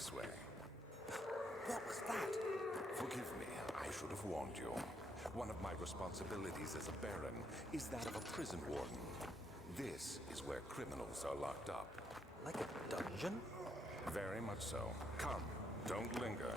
this way. What was that? Forgive me, I should have warned you. One of my responsibilities as a Baron is that of a prison warden. This is where criminals are locked up. Like a dungeon? Very much so. Come, don't linger.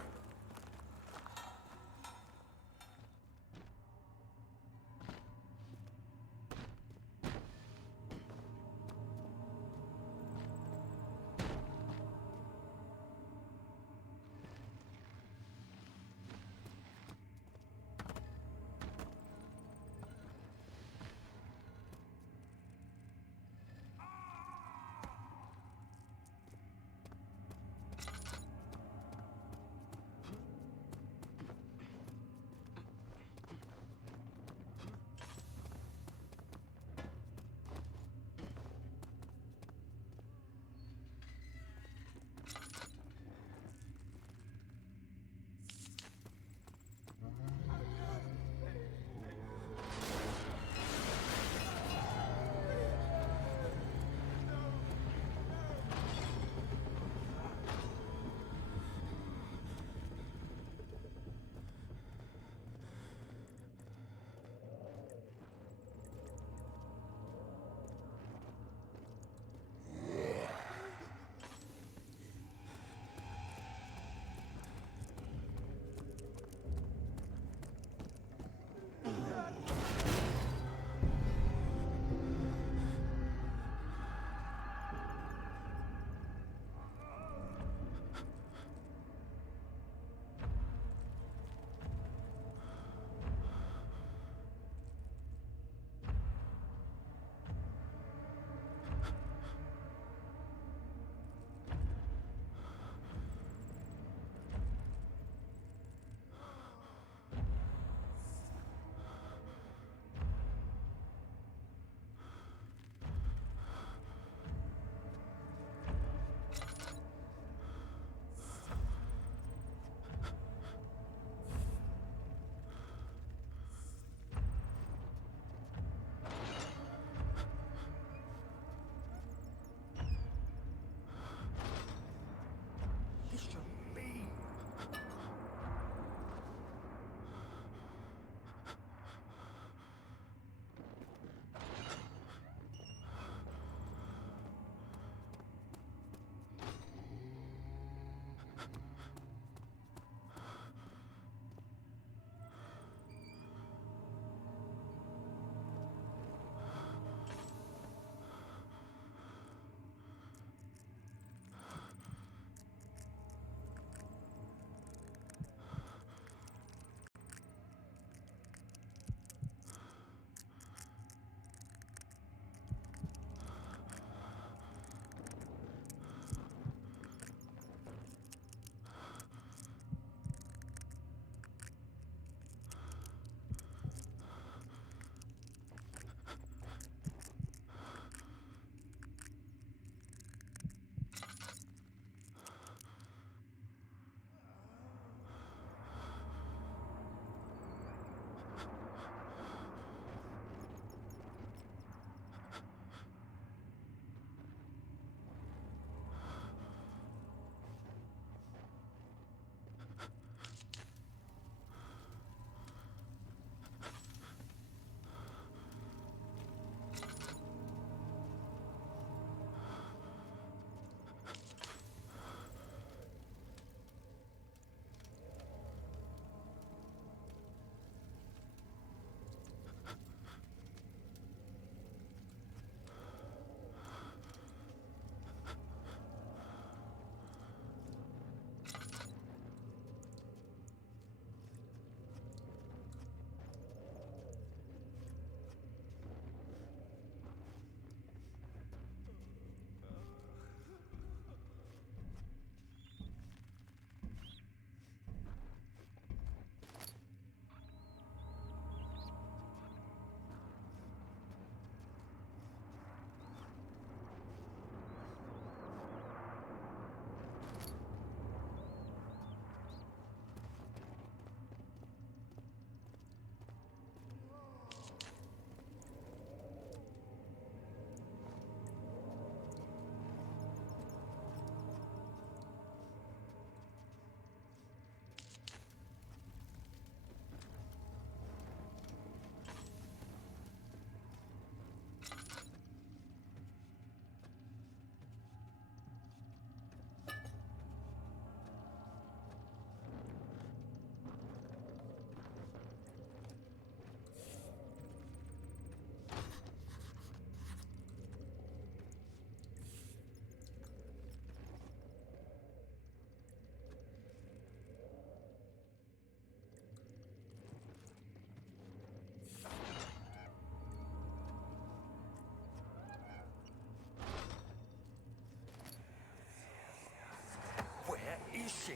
she?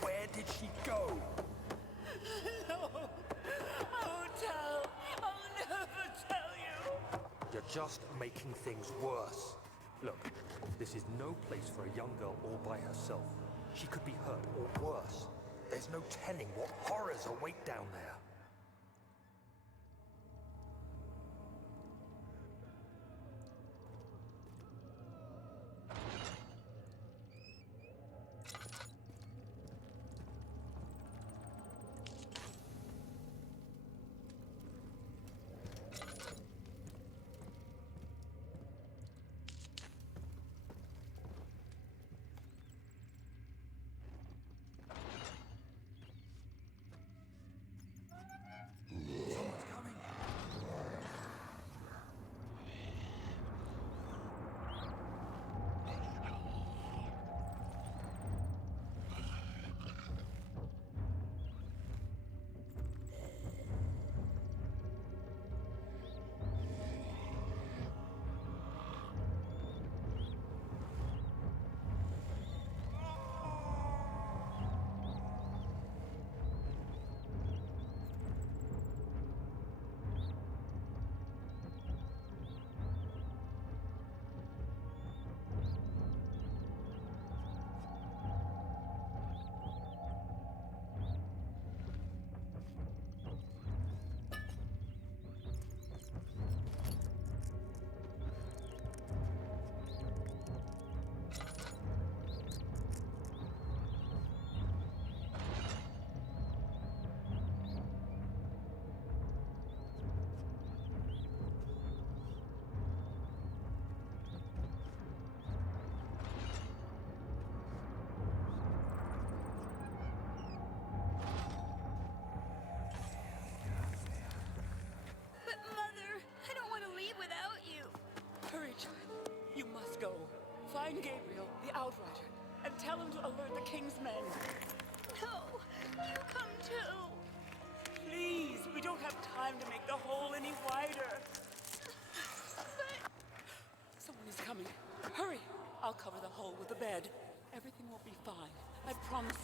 Where did she go? No, I won't tell. I'll never tell you. You're just making things worse. Look, this is no place for a young girl all by herself. She could be hurt or worse. There's no telling what horrors await down there. But Mother, I don't want to leave without you. Hurry, child. You must go. Find Gabriel, the Outrider, and tell him to alert the King's men. No, you come too. Please, we don't have time to make the hole any wider. But... Someone is coming. Hurry. I'll cover the hole with the bed. Everything will be fine. I promise.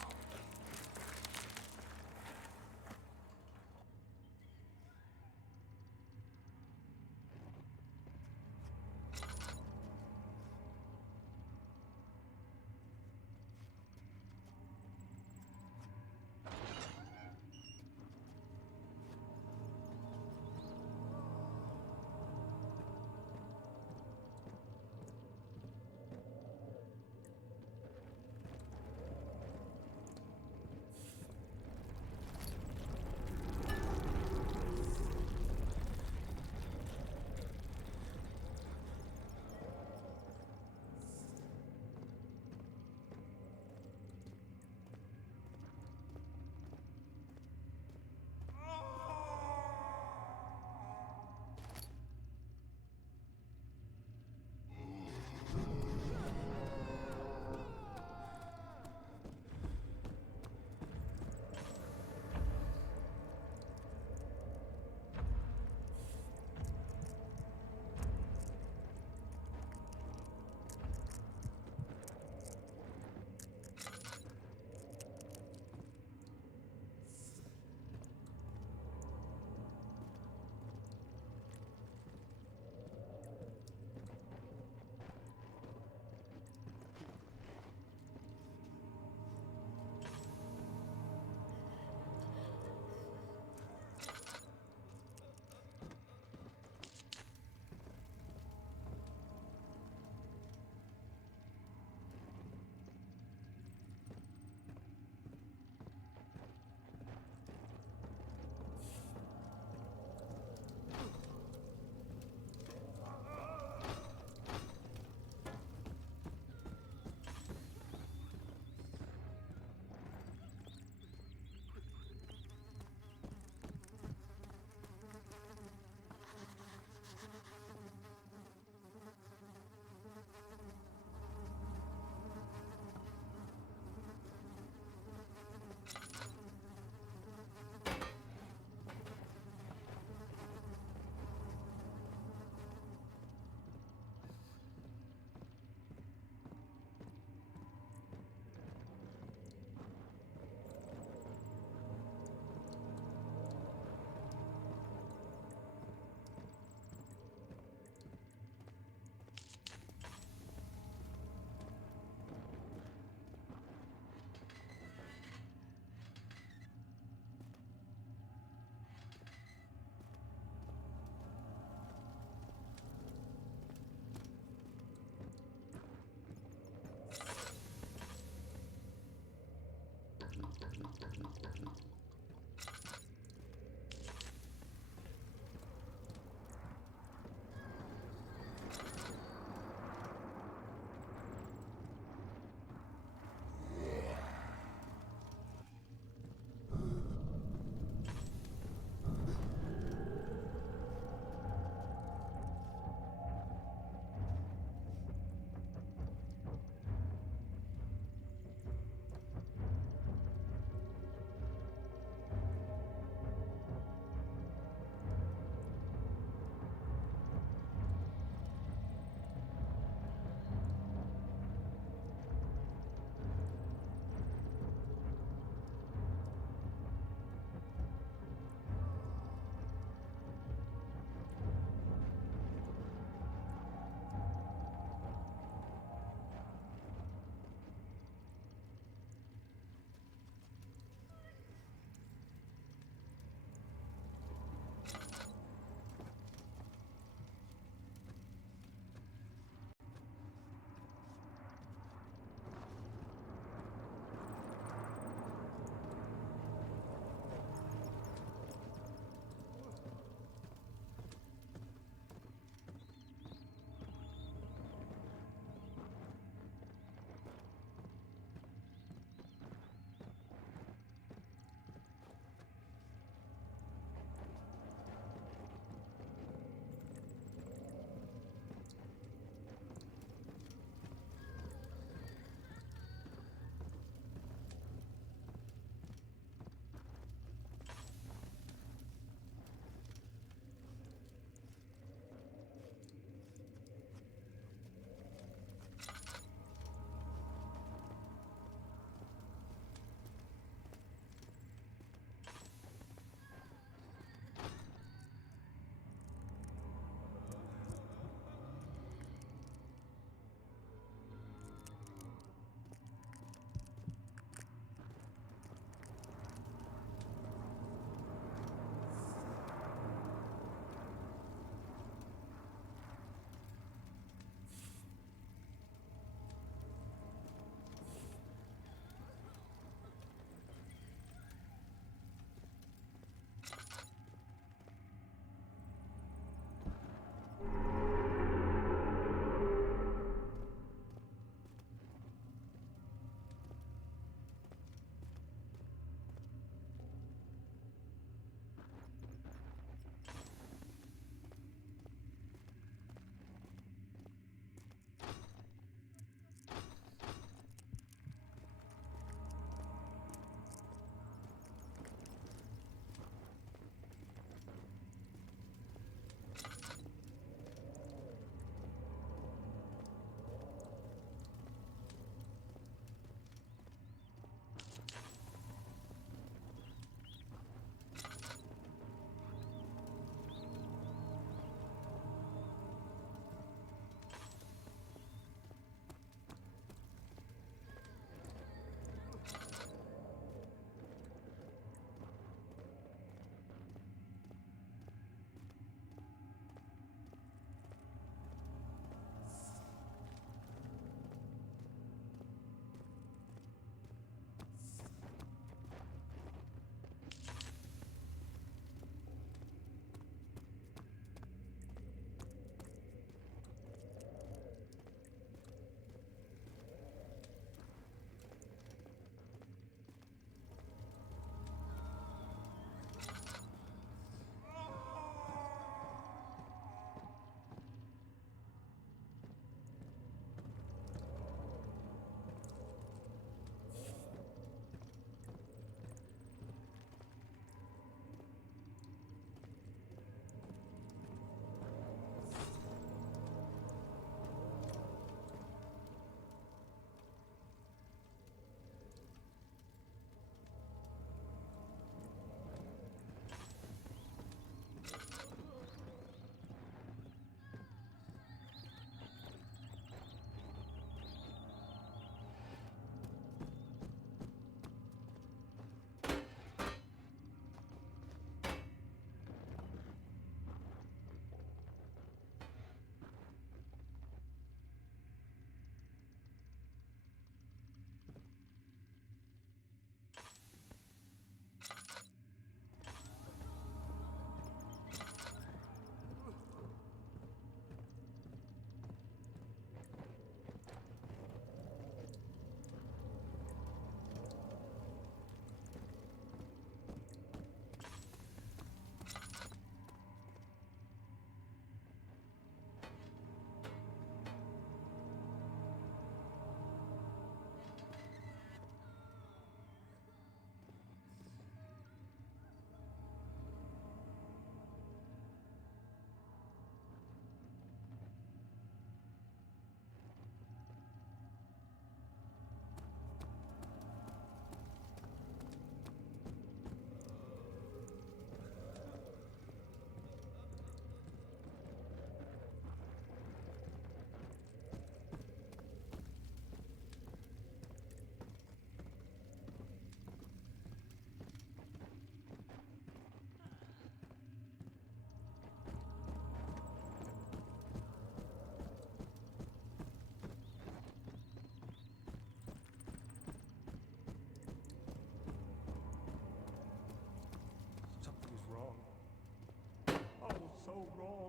so wrong.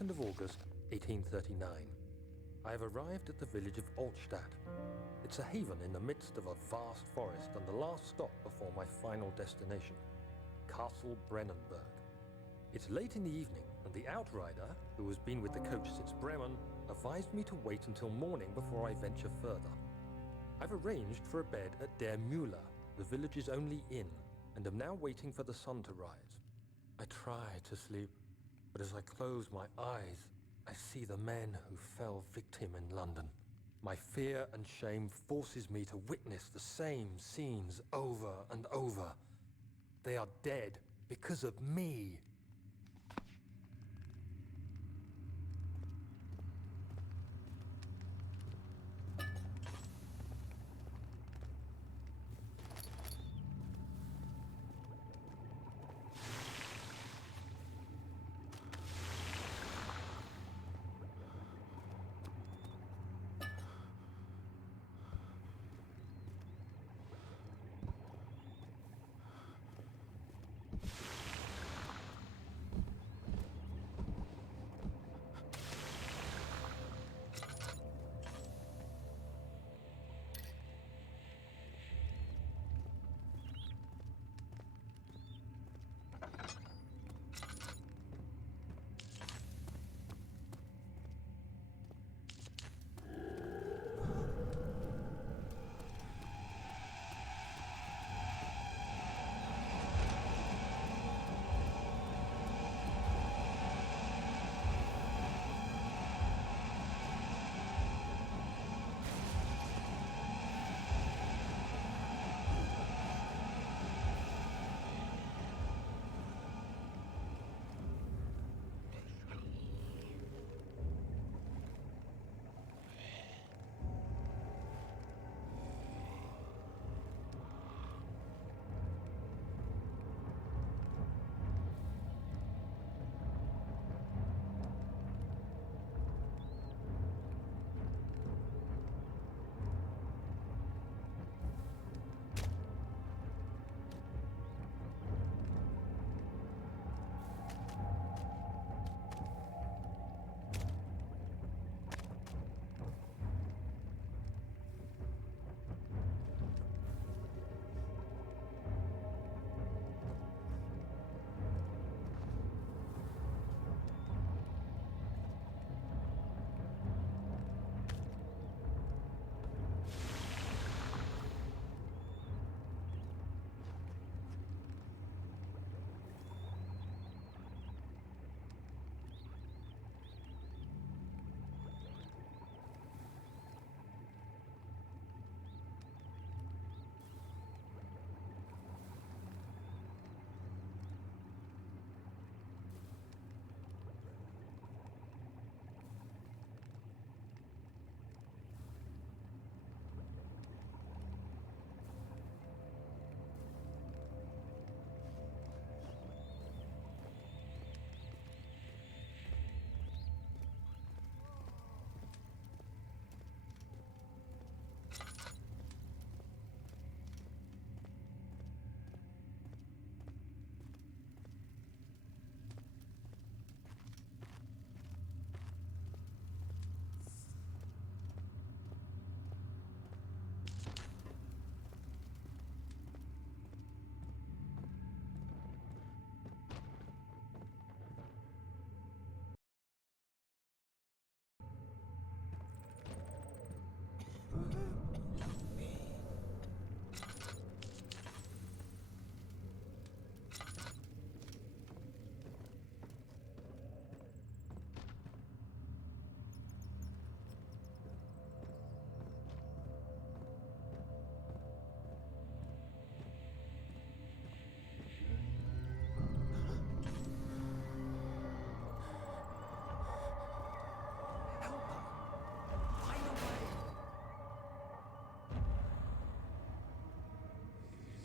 2nd of August, 1839. I have arrived at the village of Altstadt. It's a haven in the midst of a vast forest and the last stop before my final destination, Castle Brennenburg. It's late in the evening, and the outrider, who has been with the coach since Bremen, advised me to wait until morning before I venture further. I've arranged for a bed at Der Müller, the village's only inn, and am now waiting for the sun to rise. I try to sleep, but as I close my eyes, I see the men who fell victim in London. My fear and shame forces me to witness the same scenes over and over. They are dead because of me.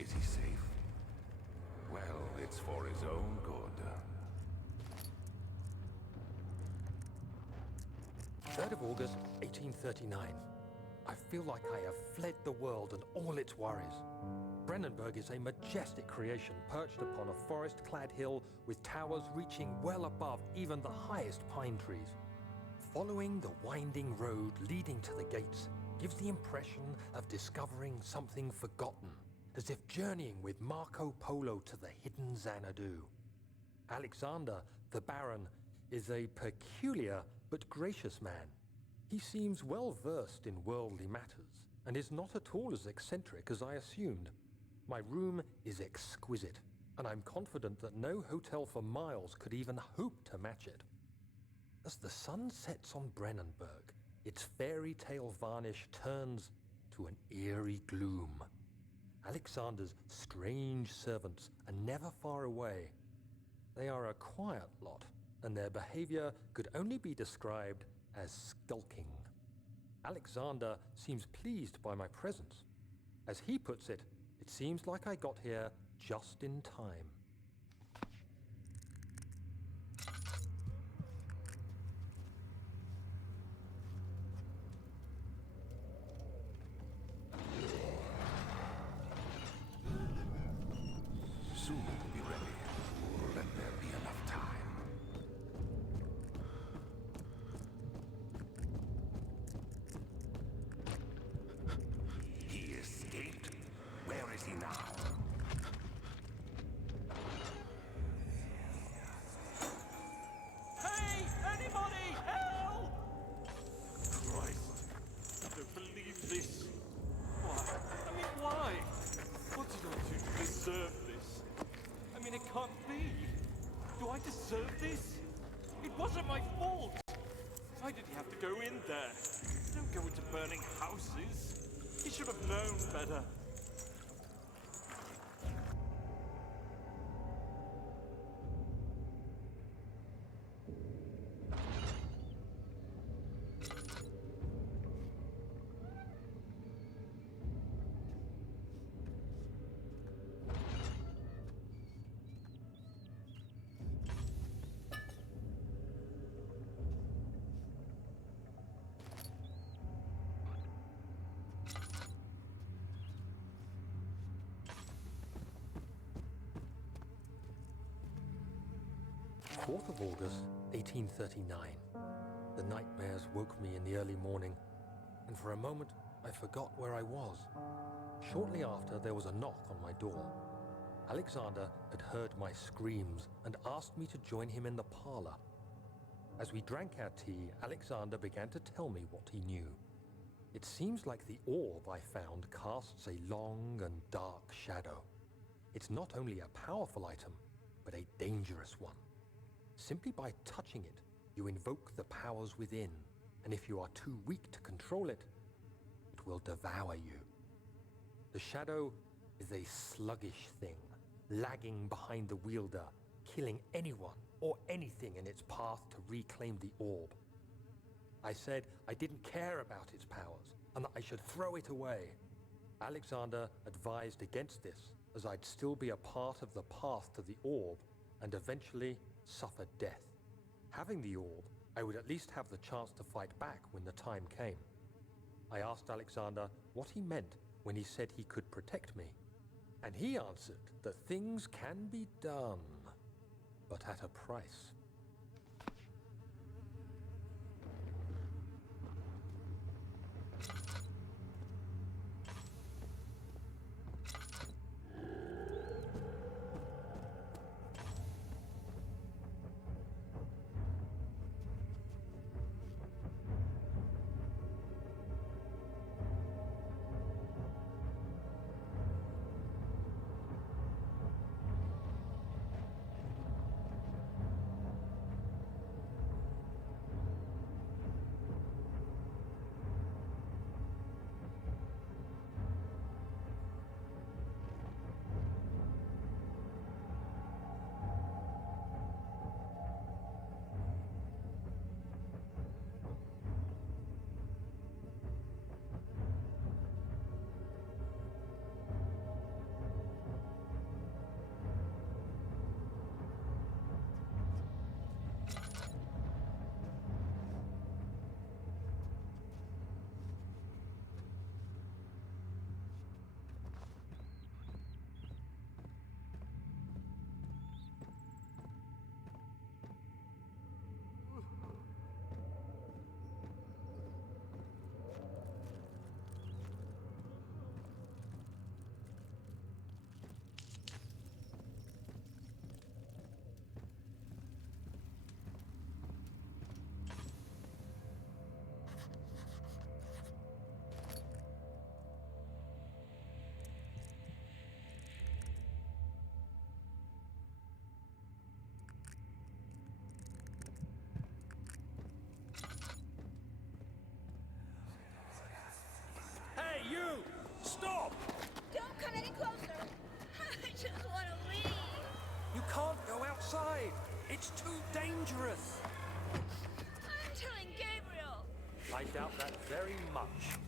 Is he safe? Well, it's for his own good. 3rd of August, 1839. I feel like I have fled the world and all its worries. Brennenburg is a majestic creation perched upon a forest-clad hill with towers reaching well above even the highest pine trees. Following the winding road leading to the gates gives the impression of discovering something forgotten, as if journeying with Marco Polo to the hidden Xanadu. Alexander, the Baron, is a peculiar but gracious man. He seems well versed in worldly matters and is not at all as eccentric as I assumed. My room is exquisite, and I'm confident that no hotel for miles could even hope to match it. As the sun sets on Brennenburg, its fairy tale varnish turns to an eerie gloom. Alexander's strange servants are never far away. They are a quiet lot, and their behavior could only be described as skulking. Alexander seems pleased by my presence. As he puts it, it seems like I got here just in time. Soon we'll be ready. Let there be enough time. He escaped? Where is he now? Hey! Anybody! Help! Christ! I don't believe this. Why? I mean, why? What did I do to deserve this? I mean, it can't be. Do I deserve this? It wasn't my fault. Why did he have to go in there? Don't go into burning houses. He should have known better. Fourth of August, 1839. The nightmares woke me in the early morning, and for a moment I forgot where I was. Shortly after, there was a knock on my door. Alexander had heard my screams and asked me to join him in the parlor. As we drank our tea, Alexander began to tell me what he knew. It seems like the orb I found casts a long and dark shadow. It's not only a powerful item, but a dangerous one. Simply by touching it, you invoke the powers within, and if you are too weak to control it, it will devour you. The shadow is a sluggish thing, lagging behind the wielder, killing anyone or anything in its path to reclaim the orb. I said I didn't care about its powers, and that I should throw it away. Alexander advised against this, as I'd still be a part of the path to the orb, and eventually suffer death. Having the orb, I would at least have the chance to fight back when the time came. I asked Alexander what he meant when he said he could protect me, and he answered that things can be done, but at a price. stop! Don't come any closer. I just want to leave. You can't go outside. It's too dangerous. I'm telling Gabriel. I doubt that very much.